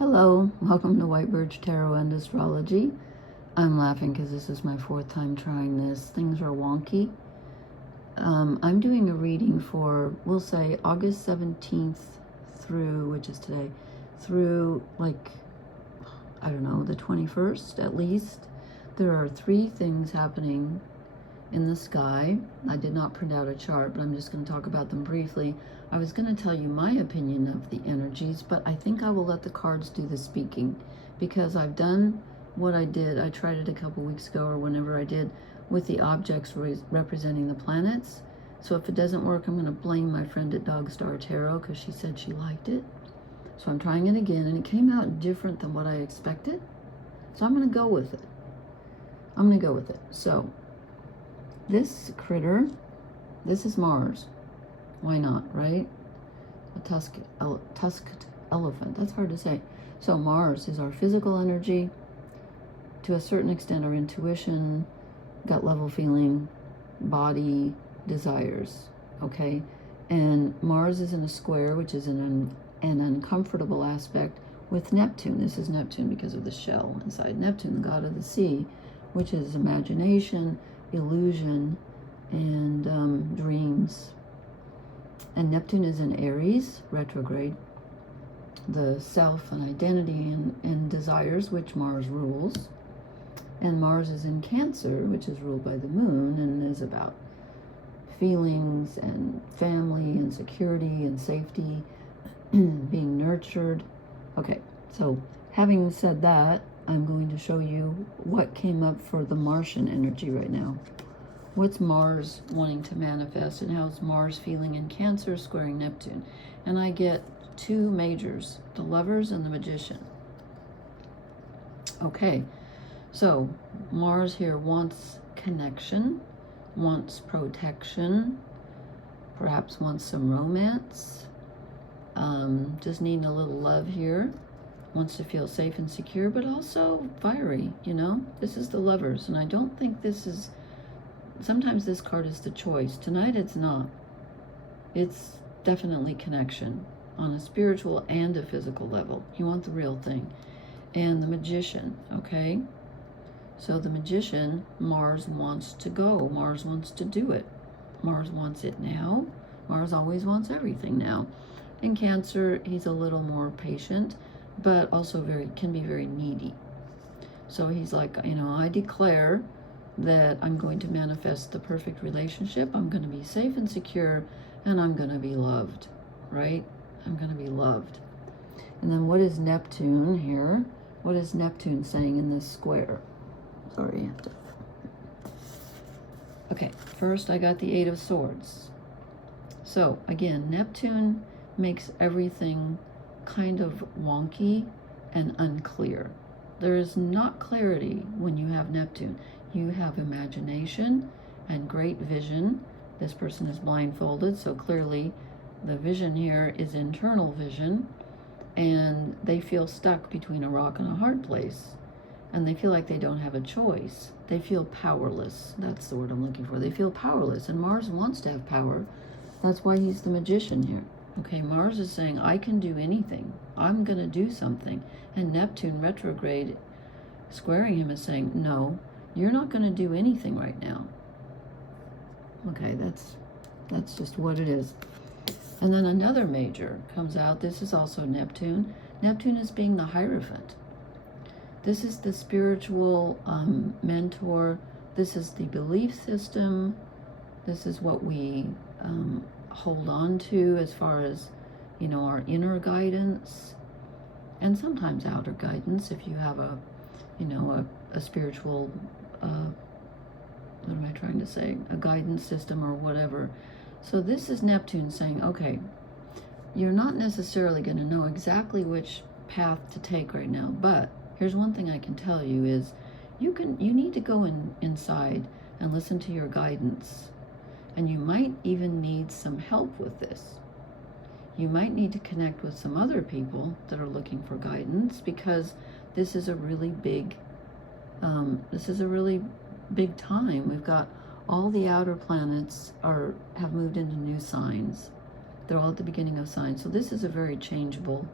Hello, welcome to White Birch Tarot and Astrology. I'm laughing because this is my fourth time trying this. Things are wonky. I'm doing a reading for, we'll say, August 17th through, which is today, through I don't know, the 21st at least. There are 3 things happening in the sky. I did not print out a chart, but I'm just going to talk about them briefly. I was going to tell you my opinion of the energies, but I think I will let the cards do the speaking, because I've done what I did. I tried it a couple weeks ago or whenever I did with the objects representing the planets. So if it doesn't work, I'm going to blame my friend at Dog Star Tarot because she said she liked it. So I'm trying it again, and it came out different than what I expected. So I'm going to go with it. So this critter, this is Mars. Why not, right? A tusked elephant. That's hard to say. So Mars is our physical energy, to a certain extent our intuition, gut level feeling, body, desires, okay? And Mars is in a square, which is an uncomfortable aspect with Neptune. This is Neptune because of the shell inside. Neptune, the god of the sea, which is imagination, illusion, and dreams. And Neptune is in Aries, retrograde, the self and identity and desires, which Mars rules. And Mars is in Cancer, which is ruled by the moon and is about feelings and family and security and safety, being nurtured. Okay, so having said that, I'm going to show you what came up for the Martian energy right now. What's Mars wanting to manifest, and how's Mars feeling in Cancer squaring Neptune? And I get 2 majors, the Lovers and the Magician. Okay, so Mars here wants connection, wants protection, perhaps wants some romance, just needing a little love here, wants to feel safe and secure, but also fiery, you know? This is the Lovers, and I don't think this is... Sometimes this card is the choice. Tonight it's not. It's definitely connection on a spiritual and a physical level. You want the real thing. And the Magician, okay? So the Magician, Mars wants to go. Mars wants to do it. Mars wants it now. Mars always wants everything now. In Cancer, he's a little more patient, but also can be very needy. So he's like, you know, I declare that I'm going to manifest the perfect relationship. I'm going to be safe and secure, and I'm going to be loved, right? I'm going to be loved. And then what is Neptune here? What is Neptune saying in this square? Sorry, I have to... Okay, first I got the 8 of Swords. So again, Neptune makes everything kind of wonky and unclear. There is not clarity when you have Neptune. You have imagination and great vision. This person is blindfolded, so clearly the vision here is internal vision, and they feel stuck between a rock and a hard place, and they feel like they don't have a choice. They feel powerless. That's the word I'm looking for. They feel powerless, and Mars wants to have power. That's why he's the Magician here. Okay, Mars is saying, I can do anything. I'm going to do something. And Neptune retrograde squaring him is saying, no, you're not going to do anything right now. Okay, that's just what it is. And then another major comes out. This is also Neptune. Neptune is being the Hierophant. This is the spiritual mentor. This is the belief system. This is what we hold on to as far as, you know, our inner guidance, and sometimes outer guidance if you have a spiritual, what am I trying to say? A guidance system or whatever. So this is Neptune saying, okay, you're not necessarily going to know exactly which path to take right now, but here's one thing I can tell you is you need to go inside and listen to your guidance. And you might even need some help with this. You might need to connect with some other people that are looking for guidance, because this is a really big time. We've got all the outer planets have moved into new signs. They're all at the beginning of signs. So this is a very changeable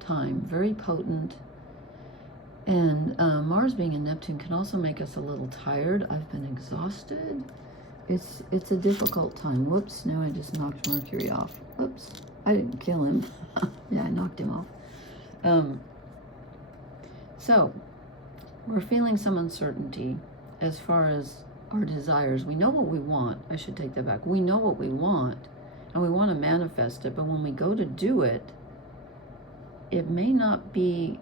time, very potent. And Mars being in Neptune can also make us a little tired. I've been exhausted. It's a difficult time. Whoops, now I just knocked Mercury off. Whoops, I didn't kill him. Yeah, I knocked him off. So we're feeling some uncertainty as far as our desires. We know what we want. I should take that back. We know what we want and we want to manifest it, but when we go to do it, it may not be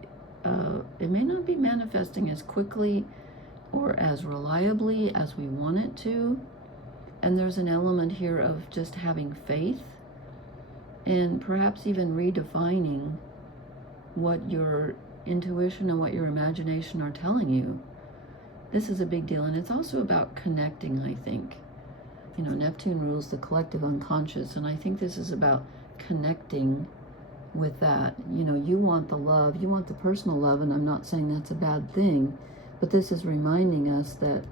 manifesting as quickly or as reliably as we want it to. And there's an element here of just having faith and perhaps even redefining what your intuition and what your imagination are telling you. This is a big deal, and it's also about connecting, I think. You know, Neptune rules the collective unconscious, and I think this is about connecting with that. You know, you want the love, you want the personal love, and I'm not saying that's a bad thing, but this is reminding us that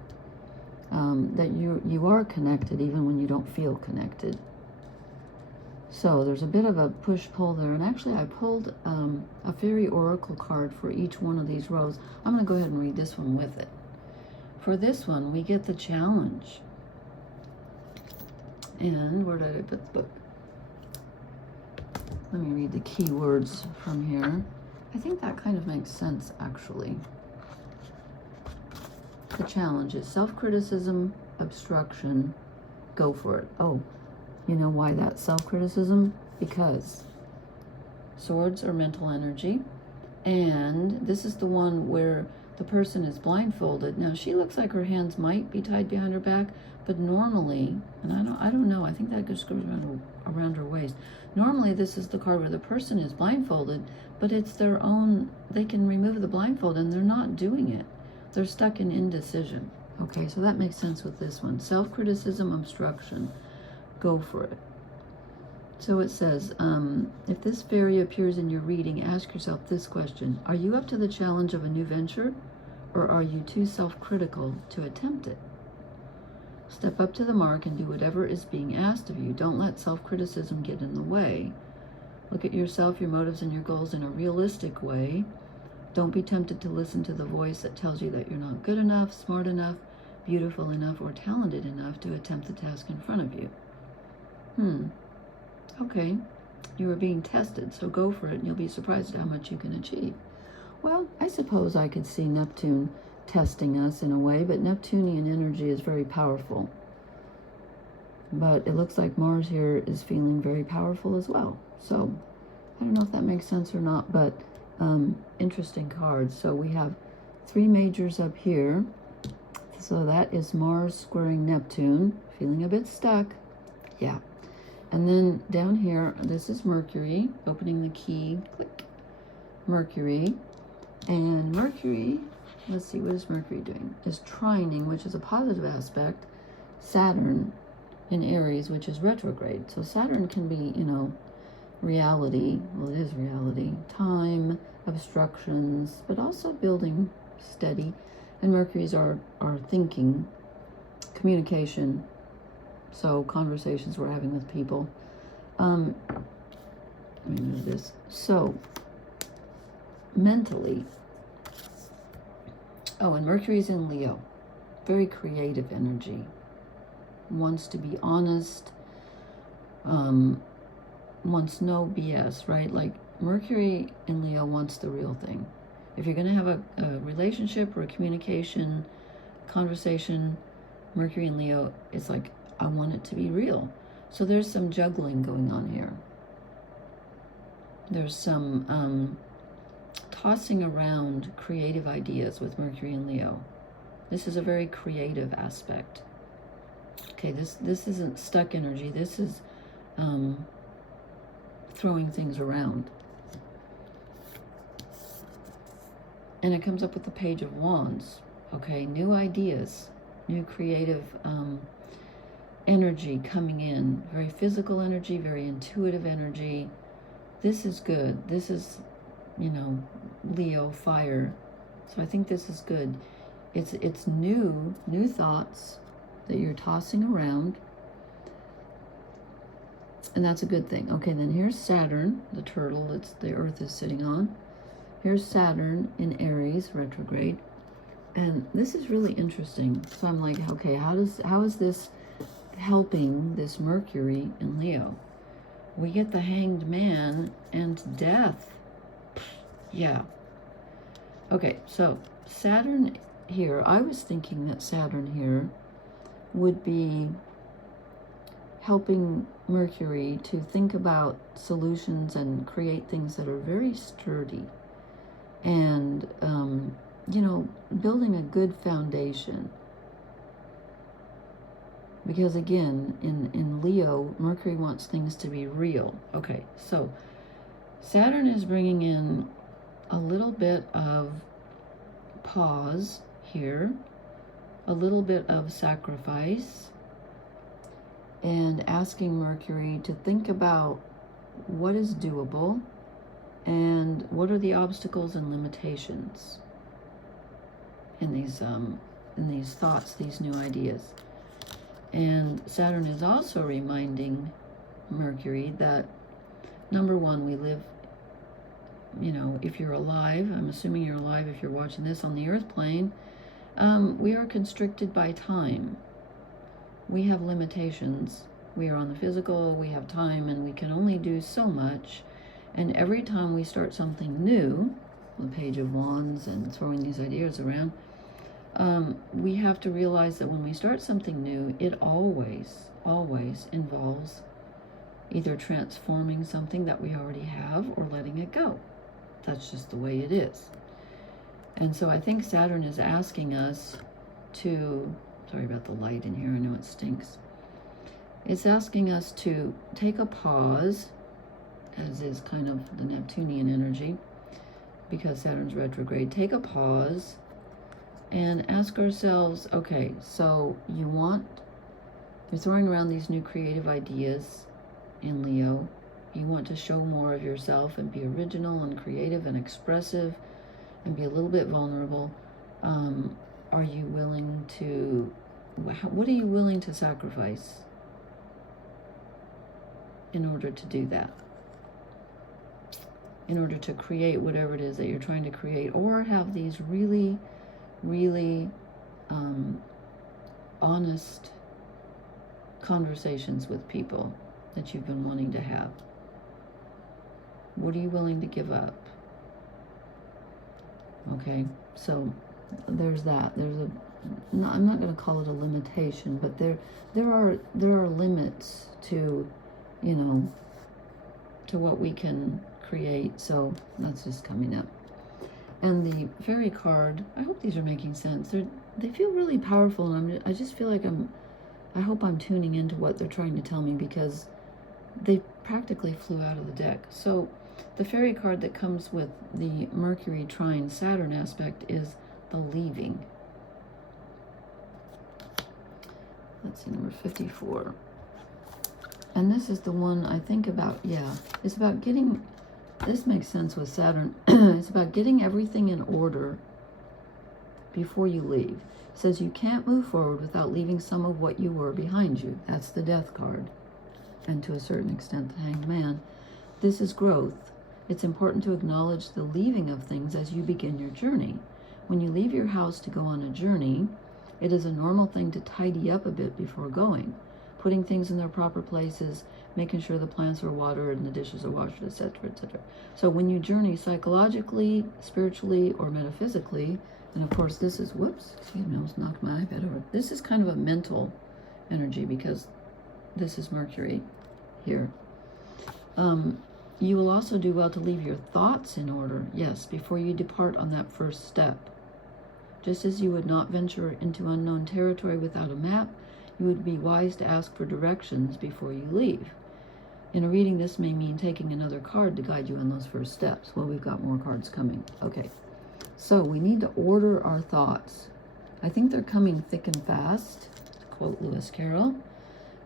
that you are connected even when you don't feel connected. So there's a bit of a push-pull there, and actually I pulled a fairy oracle card for each one of these rows. I'm going to go ahead and read this one with it. For this one, we get the challenge. And where did I put the book? Let me read the key words from here. I think that kind of makes sense, actually. The challenge is self-criticism, obstruction, go for it. Oh, you know why that's self-criticism? Because swords are mental energy, and this is the one where the person is blindfolded. Now she looks like her hands might be tied behind her back, but normally, and I don't know, I think that just goes around her waist. Normally this is the card where the person is blindfolded, but it's their own, they can remove the blindfold and they're not doing it. They're stuck in indecision. Okay, so that makes sense with this one. Self-criticism, obstruction, go for it. So it says, if this fairy appears in your reading, ask yourself this question. Are you up to the challenge of a new venture, or are you too self-critical to attempt it? Step up to the mark and do whatever is being asked of you. Don't let self-criticism get in the way. Look at yourself, your motives, and your goals in a realistic way. Don't be tempted to listen to the voice that tells you that you're not good enough, smart enough, beautiful enough, or talented enough to attempt the task in front of you. Okay, you are being tested, so go for it and you'll be surprised at how much you can achieve. Well, I suppose I could see Neptune testing us in a way, but Neptunian energy is very powerful. But it looks like Mars here is feeling very powerful as well. So I don't know if that makes sense or not, but interesting cards. So we have 3 majors up here. So that is Mars squaring Neptune. Feeling a bit stuck. Yeah. And then down here, this is Mercury, opening the key, click, Mercury. And Mercury, let's see, what is Mercury doing? Is trining, which is a positive aspect, Saturn in Aries, which is retrograde. So Saturn can be, you know, reality, well, it is reality, time, obstructions, but also building steady. And Mercury's our thinking, communication, so conversations we're having with people. Let me move this. So mentally, and Mercury's in Leo, very creative energy, wants to be honest, wants no BS, right? Like Mercury in Leo wants the real thing. If you're going to have a relationship or a communication, conversation, Mercury in Leo, it's like, I want it to be real. So there's some juggling going on here. There's some tossing around creative ideas with Mercury and Leo. This is a very creative aspect. Okay, this isn't stuck energy. This is throwing things around. And it comes up with the Page of Wands. Okay, new ideas, new creative energy coming in. Very physical energy, very intuitive energy. This is good. This is, you know, Leo fire. So I think this is good. It's new thoughts that you're tossing around. And that's a good thing. Okay, then here's Saturn, the turtle that's the Earth is sitting on. Here's Saturn in Aries, retrograde. And this is really interesting. So I'm like, okay, how is this helping this Mercury in Leo? We get the Hanged Man and death. Yeah. Okay, so Saturn here, I was thinking that Saturn here would be helping Mercury to think about solutions and create things that are very sturdy and, you know, building a good foundation. Because again, in Leo, Mercury wants things to be real. Okay, so Saturn is bringing in a little bit of pause here, a little bit of sacrifice, and asking Mercury to think about what is doable and what are the obstacles and limitations in these thoughts, these new ideas. And Saturn is also reminding Mercury that, number one, we live, you know, if you're alive, I'm assuming you're alive if you're watching this on the Earth plane, we are constricted by time. We have limitations. We are on the physical, we have time, and we can only do so much. And every time we start something new, the Page of Wands and throwing these ideas around, we have to realize that when we start something new, it always involves either transforming something that we already have or letting it go. That's just the way it is. And so I think Saturn is asking us to, sorry about the light in here, I know it stinks. It's asking us to take a pause, as is kind of the Neptunian energy, because Saturn's retrograde. Take a pause and ask ourselves, okay, so you're throwing around these new creative ideas in Leo. You want to show more of yourself and be original and creative and expressive and be a little bit vulnerable. Are you willing to, what are you willing to sacrifice in order to do that? In order to create whatever it is that you're trying to create, or have these really honest conversations with people that you've been wanting to have. What are you willing to give up? Okay, so there's that. I'm not going to call it a limitation, but there are limits to, you know, to what we can create. So that's just coming up. And the fairy card, I hope these are making sense. They feel really powerful, and I just feel like I hope I'm tuning into what they're trying to tell me, because they practically flew out of the deck. So the fairy card that comes with the Mercury trine Saturn aspect is the leaving. Let's see, number 54. And this is the one I think about, yeah. It's about getting, this makes sense with Saturn. It's about getting everything in order before you leave. It says you can't move forward without leaving some of what you were behind you. That's the Death card. And to a certain extent, the Hanged Man. This is growth. It's important to acknowledge the leaving of things as you begin your journey. When you leave your house to go on a journey, it is a normal thing to tidy up a bit before going, putting things in their proper places, making sure the plants are watered and the dishes are washed, etc., etc. So when you journey psychologically, spiritually, or metaphysically, and of course this is, whoops, excuse me, I almost knocked my iPad over. This is kind of a mental energy, because this is Mercury here. You will also do well to leave your thoughts in order, yes, before you depart on that first step. Just as you would not venture into unknown territory without a map, you would be wise to ask for directions before you leave. In a reading, this may mean taking another card to guide you on those first steps. Well, we've got more cards coming. Okay, so we need to order our thoughts. I think they're coming thick and fast, to quote Lewis Carroll.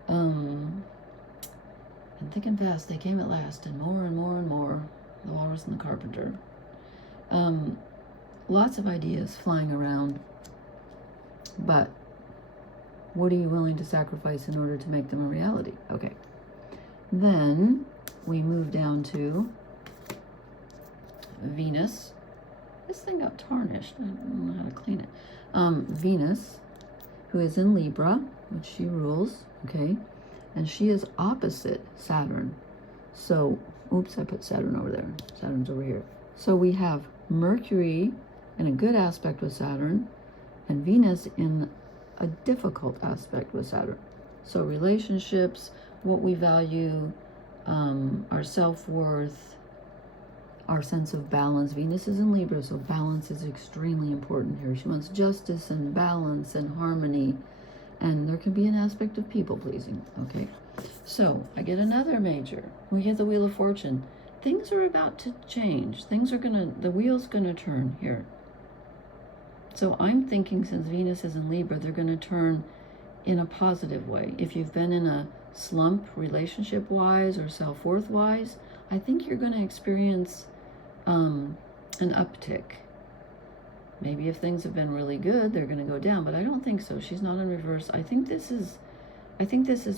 And thick and fast they came at last, and more and more and more, the Walrus and the Carpenter. Lots of ideas flying around, but what are you willing to sacrifice in order to make them a reality? Okay. Then we move down to Venus. This thing got tarnished. I don't know how to clean it. Venus, who is in Libra, which she rules, okay? And she is opposite Saturn. So, oops, I put Saturn over there. Saturn's over here. So we have Mercury in a good aspect with Saturn, and Venus in a difficult aspect with Saturn. So relationships, what we value, our self-worth, our sense of balance. Venus is in Libra, so balance is extremely important here. She wants justice and balance and harmony, and there can be an aspect of people-pleasing, okay? So I get another major. We get the Wheel of Fortune. Things are about to change. The wheel's gonna turn here. So I'm thinking, since Venus is in Libra, they're gonna turn in a positive way. If you've been in a slump relationship-wise or self-worth-wise, I think you're gonna experience an uptick. Maybe if things have been really good, they're gonna go down, but I don't think so. She's not in reverse. I think this is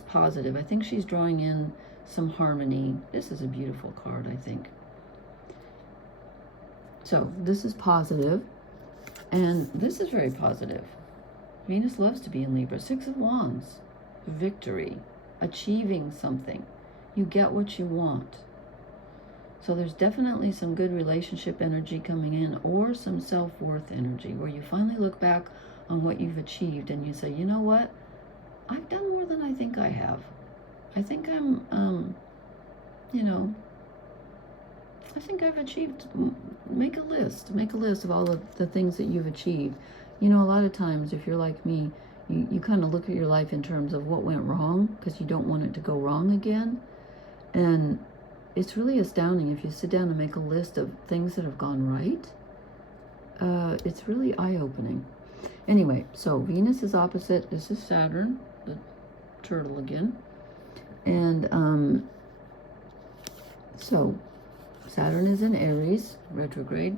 positive. I think she's drawing in some harmony. This is a beautiful card, I think. So this is positive, and this is very positive. Venus loves to be in Libra. 6 of Wands, victory, achieving something. You get what you want. So there's definitely some good relationship energy coming in, or some self-worth energy, where you finally look back on what you've achieved and you say, you know what? I've done more than I think I have. I think I think I've achieved. Make a list of all of the things that you've achieved. You know, a lot of times, if you're like me, you kind of look at your life in terms of what went wrong, because you don't want it to go wrong again. And it's really astounding if you sit down and make a list of things that have gone right. It's really eye-opening. Anyway, so Venus is opposite. This is Saturn, the turtle again. And so Saturn is in Aries, retrograde,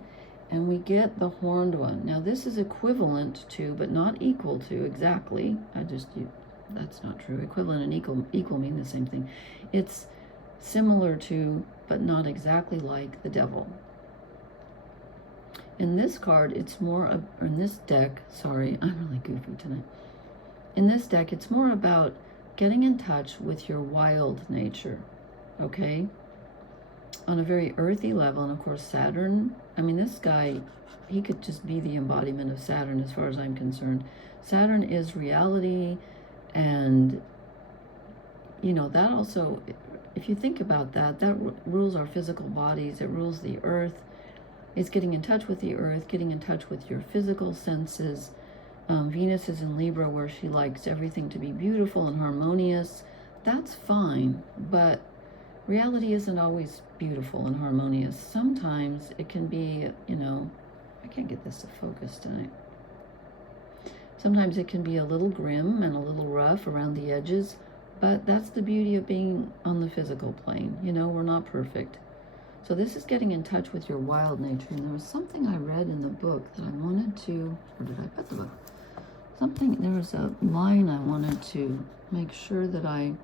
and we get the horned one. Now this is equivalent to, but not equal to exactly. That's not true. Equivalent and equal mean the same thing. It's similar to, but not exactly like, the devil. In this card, it's more, in this deck, sorry, I'm really goofy tonight. In this deck, it's more about getting in touch with your wild nature, okay? On a very earthy level, and of course Saturn, I mean, this guy, he could just be the embodiment of Saturn as far as I'm concerned. Saturn is reality, and, you know, that also, if you think about that, that rules our physical bodies, it rules the earth. It's getting in touch with the earth, getting in touch with your physical senses. Venus is in Libra, where she likes everything to be beautiful and harmonious. That's fine, but reality isn't always beautiful and harmonious. Sometimes it can be, you know, I can't get this to focus tonight. Sometimes it can be a little grim and a little rough around the edges, but that's the beauty of being on the physical plane. You know, we're not perfect. So this is getting in touch with your wild nature. And there was something I read in the book that I wanted to, where did I put the book? There was a line I wanted to make sure that if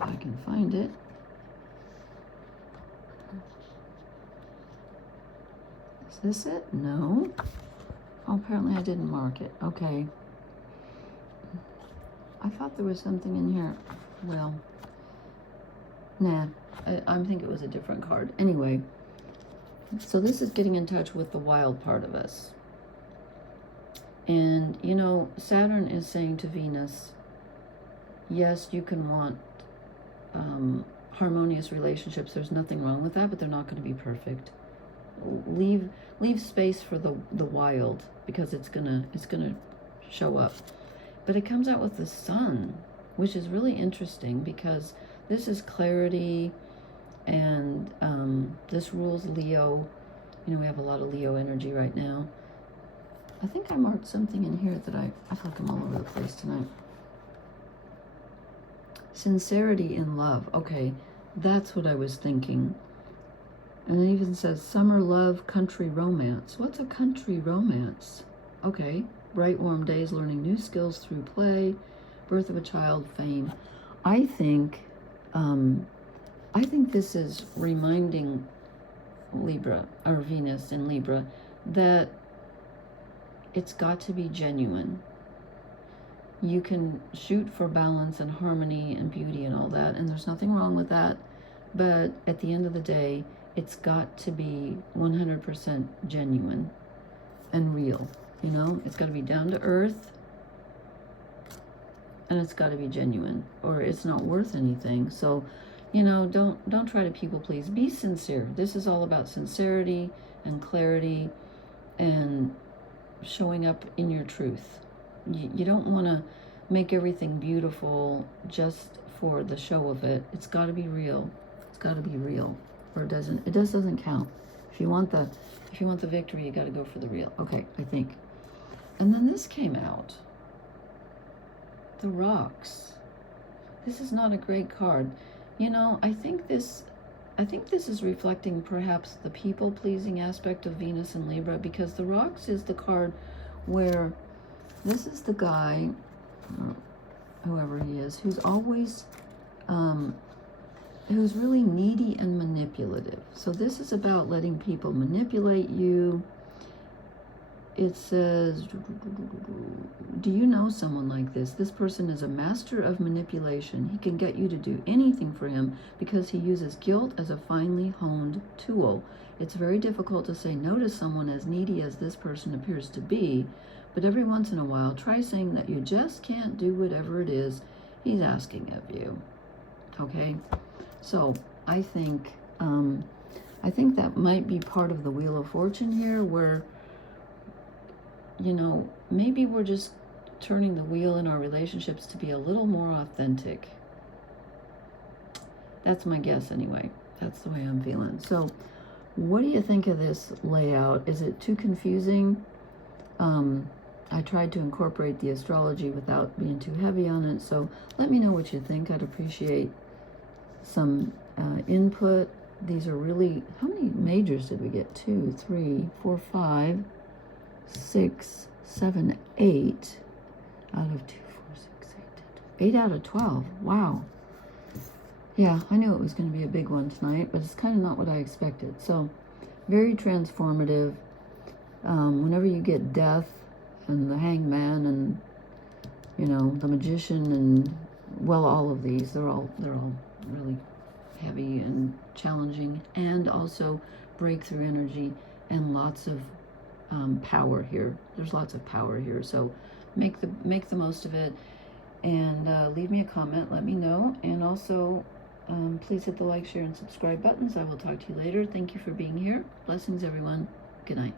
I can find it. Is this it? No. Oh, apparently I didn't mark it. Okay. I thought there was something in here. Well, nah, I think it was a different card. Anyway, so this is getting in touch with the wild part of us. And, you know, Saturn is saying to Venus, yes, you can want harmonious relationships. There's nothing wrong with that, but they're not going to be perfect. Leave space for the wild, because it's gonna show up. But it comes out with the sun, which is really interesting, because this is clarity, and this rules Leo. You know, we have a lot of Leo energy right now. I think I marked something in here that I feel like I'm all over the place tonight. Sincerity in love. Okay, that's what I was thinking. And it even says summer love, country romance. What's a country romance? Okay, bright warm days learning new skills through play, birth of a child, fame. I think this is reminding Libra, or Venus in Libra, that it's got to be genuine. You can shoot for balance and harmony and beauty and all that, and there's nothing wrong with that. But at the end of the day, it's got to be 100% genuine and real. You know, it's got to be down to earth, and it's got to be genuine, or it's not worth anything. So, you know, don't try to people please. Be sincere. This is all about sincerity and clarity and showing up in your truth. You don't want to make everything beautiful just for the show of it. It's got to be real. It's got to be real, or it doesn't count. If you want the victory, you got to go for the real. Okay, I think. And then this came out. The rocks. This is not a great card. You know, I think this is reflecting perhaps the people-pleasing aspect of Venus and Libra, because the rocks is the card where this is the guy, whoever he is, who's always, who's really needy and manipulative. So this is about letting people manipulate you. It says, do you know someone like this? This person is a master of manipulation. He can get you to do anything for him because he uses guilt as a finely honed tool. It's very difficult to say no to someone as needy as this person appears to be, but every once in a while, try saying that you just can't do whatever it is he's asking of you. Okay? So I think that might be part of the Wheel of Fortune here, where, you know, maybe we're just turning the wheel in our relationships to be a little more authentic. That's my guess anyway. That's the way I'm feeling. So what do you think of this layout? Is it too confusing? I tried to incorporate the astrology without being too heavy on it. So let me know what you think. I'd appreciate some input. These are really, how many majors did we get? 2, 3, 4, 5, 6, 7, 8 out of 2, 4, 6, 8, 8 out of 12. Wow. Yeah, I knew it was going to be a big one tonight, but it's kind of not what I expected. So very transformative. Whenever you get death and the hangman and, you know, the magician and, well, all of these, they're all really heavy and challenging, and also breakthrough energy and lots of power here. There's lots of power here. So make the most of it, and leave me a comment. Let me know, and also please hit the like, share, and subscribe buttons. I will talk to you later. Thank you for being here. Blessings, everyone. Good night.